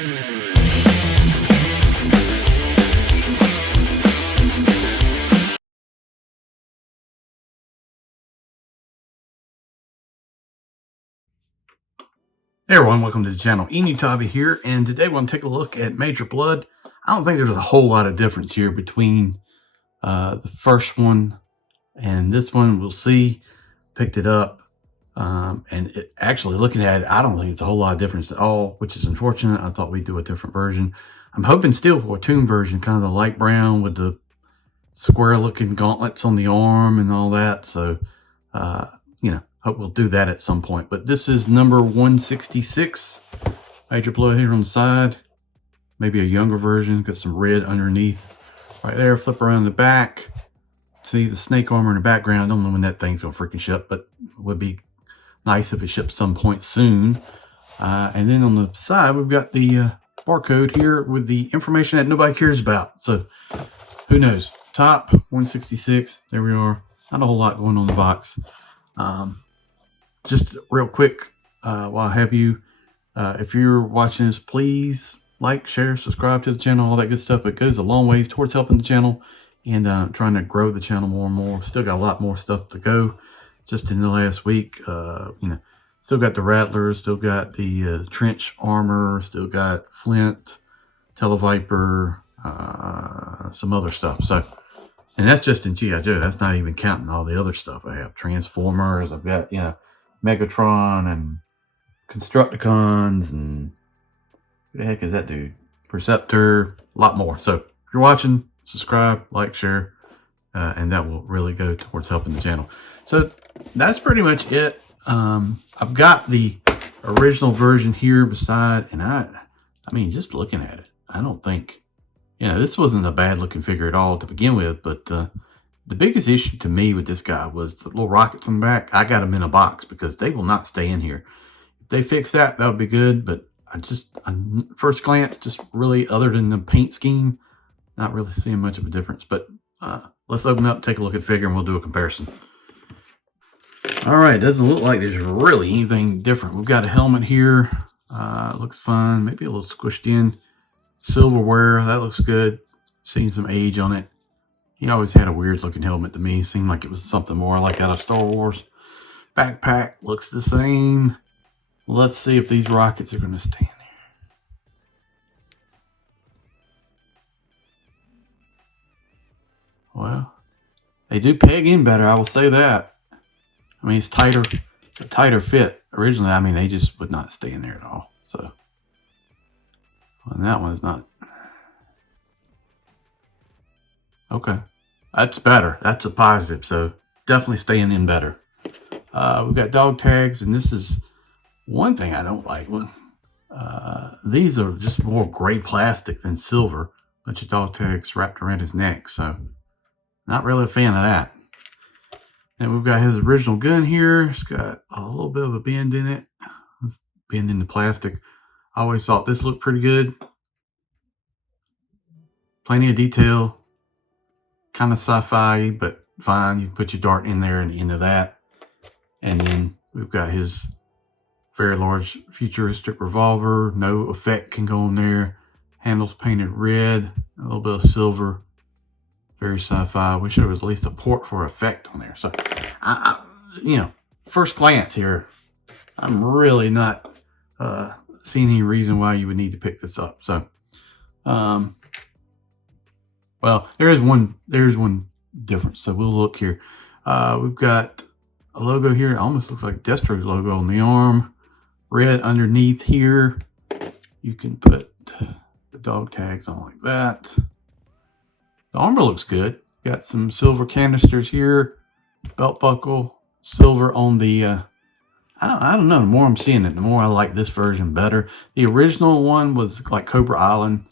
Hey everyone, welcome to the channel. Enewtabie here, and today we're going to take a look at Major Blood. I don't think there's a whole lot of difference here between the first one and this one. We'll see. Picked it up, actually looking at it, I don't think it's a whole lot of difference at all, which is unfortunate. I thought we'd do a different version. I'm hoping still for a toon version, kind of the light brown with the square looking gauntlets on the arm and all that. So, you know, hope we'll do that at some point. But this is number 166. Major Blood here on the side. Maybe a younger version. Got some red underneath right there. Flip around the back. See the snake armor in the background. I don't know when that thing's going to freaking ship, but it would be nice if it ships some point soon. And then on the side, we've got the barcode here with the information that nobody cares about. So who knows? Top 166. There we are. Not a whole lot going on in the box. Just real quick, while I have you, if you're watching this, please like, share, subscribe to the channel, all that good stuff. It goes a long ways towards helping the channel and trying to grow the channel more and more. Still got a lot more stuff to go. Just in the last week, you know, still got the Rattlers, still got the trench armor, still got Flint, Televiper, some other stuff. So, and that's just in G.I. Joe. That's not even counting all the other stuff I have. Transformers, I've got, you know, Megatron and Constructicons and who the heck is that dude? Perceptor, a lot more. So if you're watching, subscribe, like, share, and that will really go towards helping the channel. So that's pretty much it. I've got the original version here beside, and I mean, just looking at it, I don't think, you know, this wasn't a bad looking figure at all to begin with, but the biggest issue to me with this guy was the little rockets on the back. I got them in a box because they will not stay in here. If they fix that, that would be good, but I first glance, just really, other than the paint scheme, not really seeing much of a difference. But let's open up, take a look at the figure, and we'll do a comparison. All right, doesn't look like there's really anything different. We've got a helmet here. Looks fun, maybe a little squished in. Silverware, that looks good. Seeing some age on it. He always had a weird looking helmet to me. Seemed like it was something more like out of Star Wars. Backpack looks the same. Let's see if these rockets are going to stay in there. Well, they do peg in better, I will say that. I mean, it's a tighter fit. Originally, I mean, they just would not stay in there at all. So, and that one is not. Okay, that's better. That's a positive. So definitely staying in better. We've got dog tags, and this is one thing I don't like. These are just more gray plastic than silver. Bunch of dog tags wrapped around his neck. So not really a fan of that. And we've got his original gun here. It's got a little bit of a bend in it. It's bend in the plastic. I always thought this looked pretty good. Plenty of detail. Kind of sci-fi, but fine. You put your dart in there and into that. And then we've got his very large futuristic revolver. No effect can go on there. Handles painted red. A little bit of silver. Very sci-fi. I wish there was at least a port for effect on there. So, you know, first glance here, I'm really not seeing any reason why you would need to pick this up. So, well, there's one difference. So we'll look here. We've got a logo here. It almost looks like Destro's logo on the arm. Red underneath here. You can put the dog tags on like that. The armor looks good. Got some silver canisters here. Belt buckle. Silver on the... I don't know. The more I'm seeing it, the more I like this version better. The original one was like Cobra Island.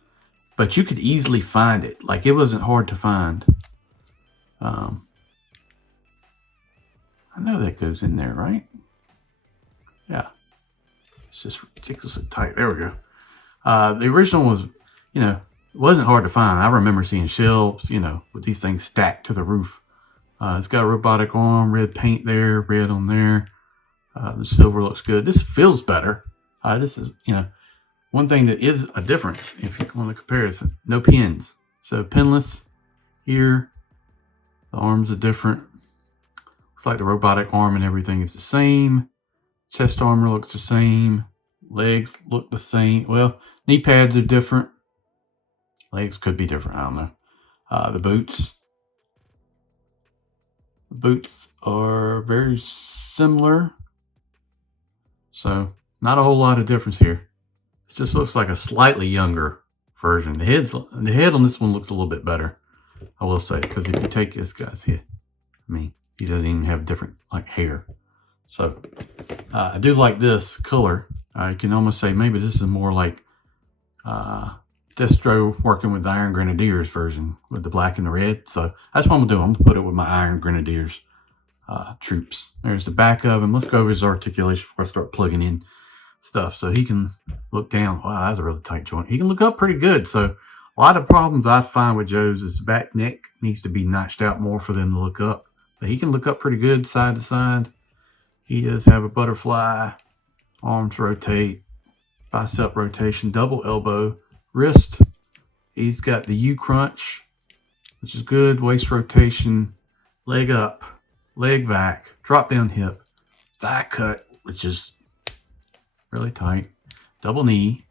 But you could easily find it. Like, it wasn't hard to find. I know that goes in there, right? Yeah. It's just ridiculously tight. There we go. The original was, you know, it wasn't hard to find. I remember seeing shelves, you know, with these things stacked to the roof. It's got a robotic arm, red paint there, red on there. The silver looks good. This feels better. This is, you know, one thing that is a difference, if you want to compare it, no pins. So pinless here, the arms are different. Looks like the robotic arm and everything is the same. Chest armor looks the same. Legs look the same. Well, knee pads are different. Legs could be different. I don't know. The boots are very similar. So not a whole lot of difference here. It just looks like a slightly younger version. The head on this one looks a little bit better, I will say, because if you take this guy's head, I mean, he doesn't even have different like hair. So I do like this color. I can almost say maybe this is more like Destro working with the Iron Grenadiers version with the black and the red. So that's what I'm gonna do. I'm gonna put it with my Iron Grenadiers troops. There's the back of him. Let's go over his articulation before I start plugging in stuff. So he can look down. Wow, that's a really tight joint. He can look up pretty good. So a lot of problems I find with Joe's is the back neck needs to be notched out more for them to look up. But he can look up pretty good side to side. He does have a butterfly, arms rotate, bicep rotation, double elbow, wrist. He's got the U crunch, which is good, waist rotation, leg up, leg back, drop down hip, thigh cut, which is really tight, double knee,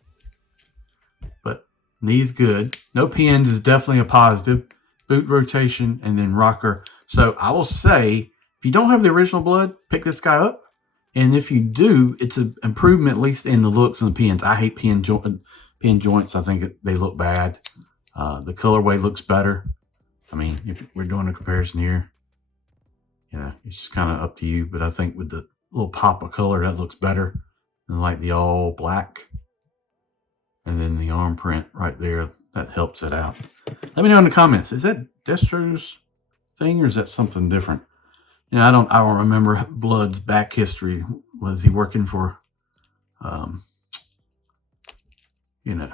but knee's good. No pins is definitely a positive. Boot rotation and then rocker. So I will say, if you don't have the original BLUDD, pick this guy up. And if you do, it's an improvement, at least in the looks and the pins. I hate pin joints. I think they look bad. The colorway looks better. I mean, if we're doing a comparison here, you know, it's just kind of up to you. But I think with the little pop of color, that looks better than like the all black. And then the arm print right there, that helps it out. Let me know in the comments. Is that Destro's thing or is that something different? You know, I don't remember BLUDD's back history. Was he working for, you know,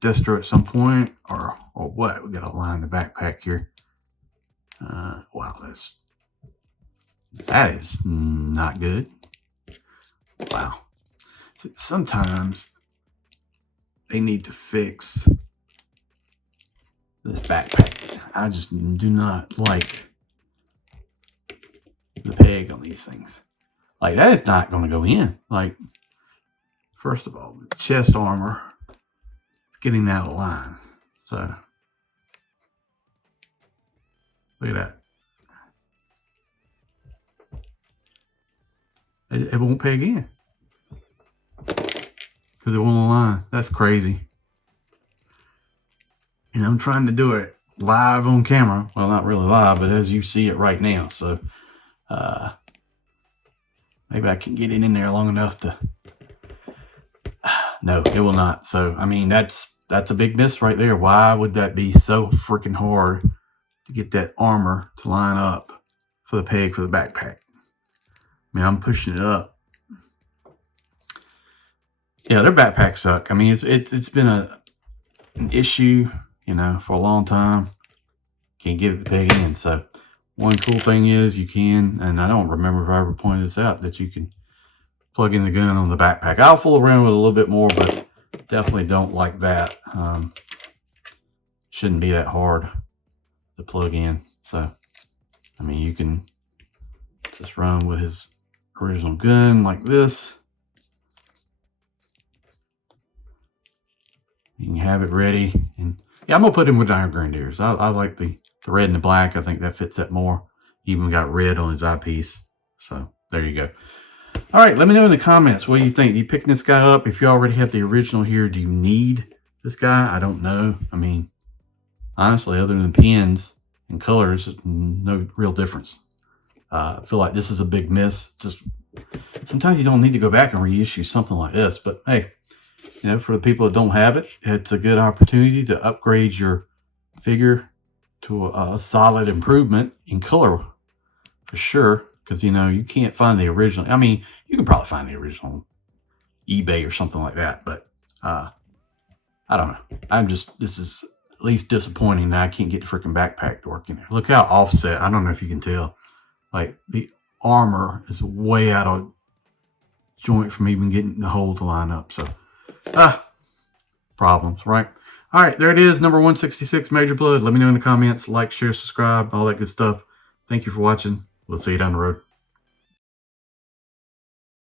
Destro at some point or what? We got to line the backpack here. Wow, that is not good. Wow. Sometimes they need to fix this backpack. I just do not like the peg on these things. Like, that is not going to go in. Like, first of all, the chest armor is getting out of line. So, look at that. It won't peg in. Because it won't align. That's crazy. And I'm trying to do it live on camera. Well, not really live, but as you see it right now. So, maybe I can get it in there long enough to... No, it will not. So, I mean, that's a big miss right there. Why would that be so freaking hard to get that armor to line up for the peg for the backpack? I mean, I'm pushing it up. Yeah, their backpacks suck. I mean, it's been an issue, you know, for a long time. Can't get it to peg in. So one cool thing is you can, and I don't remember if I ever pointed this out, that you can plug in the gun on the backpack. I'll fool around with it a little bit more, but definitely don't like that. Shouldn't be that hard to plug in. So, I mean, you can just run with his original gun like this. You can have it ready. And yeah, I'm going to put him with Iron Grenadiers. I like the red and the black. I think that fits that more. He even got red on his eyepiece. So there you go. All right, let me know in the comments. What do you think? Do you pick this guy up? If you already have the original here, do you need this guy? I don't know. I mean, honestly, other than pins and colors, no real difference. I feel like this is a big miss. Just sometimes you don't need to go back and reissue something like this. But hey, you know, for the people that don't have it, it's a good opportunity to upgrade your figure to a solid improvement in color for sure. Because, you know, you can't find the original. I mean, you can probably find the original eBay or something like that. But I don't know. This is at least disappointing that I can't get the freaking backpack to work in there. Look how offset. I don't know if you can tell. Like, the armor is way out of joint from even getting the hole to line up. So, Problems, right? All right, there it is, number 166, Major Blood. Let me know in the comments, like, share, subscribe, all that good stuff. Thank you for watching. We'll see you down the road.